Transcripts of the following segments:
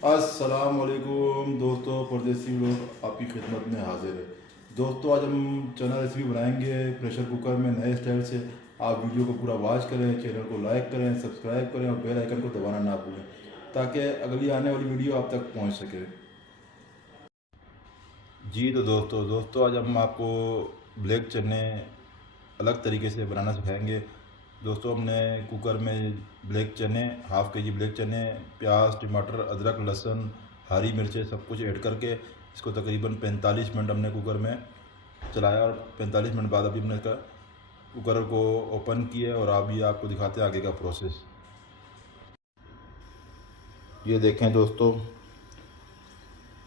अस्सलाम वालेकुम दोस्तों, परदेसी लोग आपकी खिदमत में हाजिर है। दोस्तों, आज हम चना रेसिपी बनाएंगे प्रेशर कुकर में नए स्टाइल से। आप वीडियो को पूरा वॉच करें, चैनल को लाइक करें, सब्सक्राइब करें और बेल आइकन को दबाना ना भूलें ताकि अगली आने वाली वीडियो आप तक पहुंच सके। जी तो दोस्तों आज हम आपको ब्लैक चने अलग तरीके से बनाना सिखाएंगे। दोस्तों, हमने कुकर में ब्लैक चने, हाफ़ के जी ब्लैक चने, प्याज, टमाटर, अदरक, लहसुन, हरी मिर्चें सब कुछ ऐड करके इसको तकरीबन 45 मिनट हमने कुकर में चलाया और 45 मिनट बाद अभी हमने इसका कुकर को ओपन किया और अभी आपको दिखाते हैं आगे का प्रोसेस। ये देखें दोस्तों,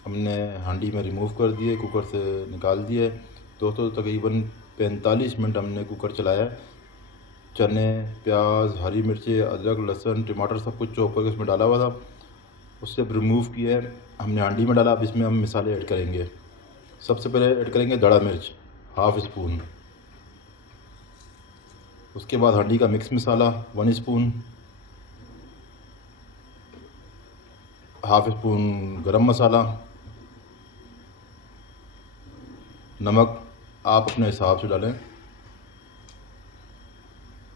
हमने हांडी में रिमूव कर दिए, कुकर से निकाल दिए। दोस्तों, तकरीबन 45 मिनट हमने कुकर चलाया। चने, प्याज, हरी मिर्चें, अदरक, लहसुन, टमाटर सब कुछ चॉप करके उसमें डाला हुआ था, उससे अब रिमूव किया है, हमने हांडी में डाला। अब इसमें हम मसाले ऐड करेंगे। सबसे पहले ऐड करेंगे दड़ा मिर्च, हाफ़ स्पून। उसके बाद हांडी का मिक्स मसाला 1 स्पून, हाफ़ स्पून गरम मसाला, नमक आप अपने हिसाब से डालें।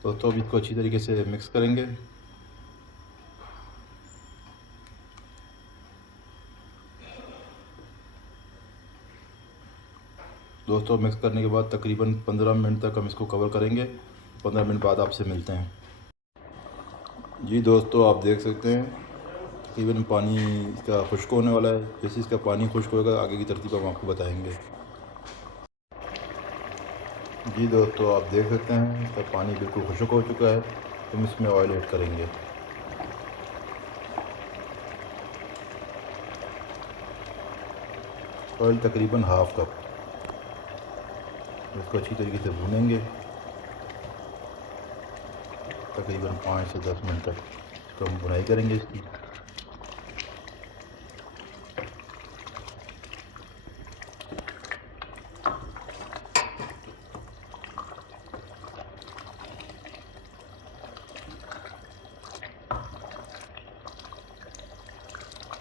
दोस्तों, अब इसको अच्छी तरीके से मिक्स करेंगे। दोस्तों, मिक्स करने के बाद तकरीबन 15 मिनट तक हम इसको कवर करेंगे। 15 मिनट बाद आपसे मिलते हैं। जी दोस्तों, आप देख सकते हैं तकरीबन पानी इसका खुश्क होने वाला है। जैसे इसका पानी खुश्क होगा आगे की तरतीब हम आपको बताएंगे। जी दोस्तों, आप देख सकते हैं इसका पानी बिल्कुल खुश्क हो चुका है। हम इसमें ऑयल ऐड करेंगे। ऑयल तकरीबन हाफ़ कप। इसको अच्छी तरीके से भूनेंगे तकरीबन 5 से 10 मिनट तक। इसको हम भुनाई करेंगे इसकी।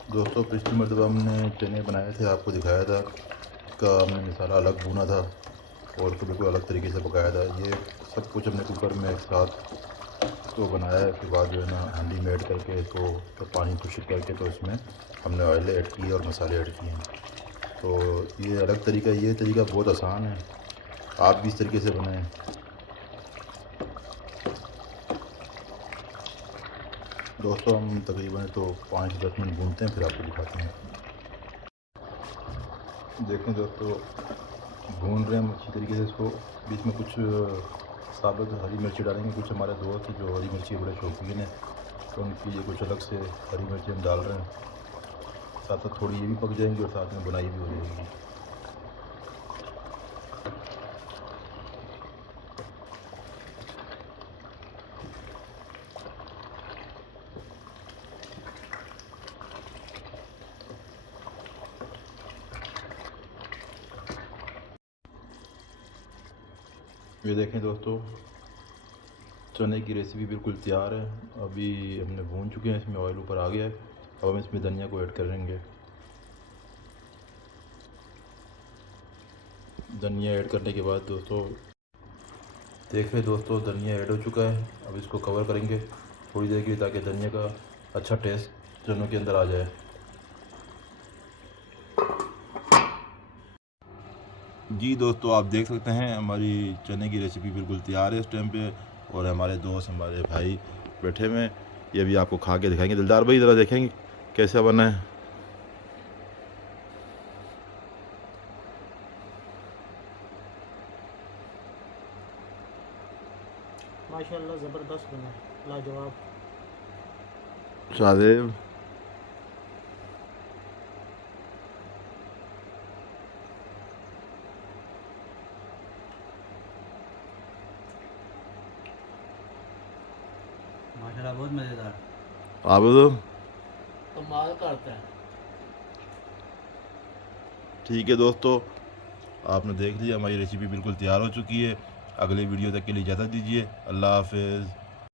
दोस्तों, पिछली मरतबा हमने चने बनाए थे, आपको दिखाया था, इसका हमने मसाला अलग भुना था और इसको बिल्कुल अलग तरीके से पकाया था। ये सब कुछ हमने कुकर में एक साथ इसको बनाया है। उसके बाद जो है ना हांडी में ऐड करके इसको तो पानी खुश्क करके तो इसमें हमने ऑयल ऐड किए और मसाले ऐड किए हैं। तो ये अलग तरीका, ये तरीका बहुत आसान है, आप भी इस तरीके से बनाएं। दोस्तों, हम तकरीबन तो 5 से 10 मिनट भूनते हैं, फिर आपको दिखाते हैं। देखें दोस्तों, भून रहे हैं हम अच्छी तरीके से इसको। बीच में कुछ साबुत हरी मिर्ची डालेंगे। कुछ हमारे दोस्त जो हरी मिर्ची के बड़े शौकीन हैं, तो उनके लिए कुछ अलग से हरी मिर्ची हम डाल रहे हैं। साथ साथ थोड़ी ये भी पक जाएंगी और साथ में बुनाई भी हो जाएगी। ये देखें दोस्तों, चने की रेसिपी बिल्कुल तैयार है। अभी हमने भून चुके हैं, इसमें ऑयल ऊपर आ गया है। अब हम इसमें धनिया को ऐड करेंगे। धनिया ऐड करने के बाद दोस्तों, देखें दोस्तों, धनिया ऐड हो चुका है। अब इसको कवर करेंगे थोड़ी देर के लिए ताकि धनिया का अच्छा टेस्ट चनों के अंदर आ जाए। जी दोस्तों, आप देख सकते हैं हमारी चने की रेसिपी बिल्कुल तैयार है इस टाइम पे। और हमारे दोस्त, हमारे भाई बैठे हुए हैं, ये भी आपको खा के दिखाएंगे। दिलदार भाई, ज़रा देखेंगे कैसा बना है। माशाल्लाह ज़बरदस्त बना, लाजवाब। शादेब, माशाल्लाह बहुत मज़ेदार। आप तो कमाल करता है। ठीक है दोस्तों, आपने देख लिया, हमारी रेसिपी बिल्कुल तैयार हो चुकी है। अगले वीडियो तक के लिए इजाज़त दीजिए। अल्लाह हाफिज़।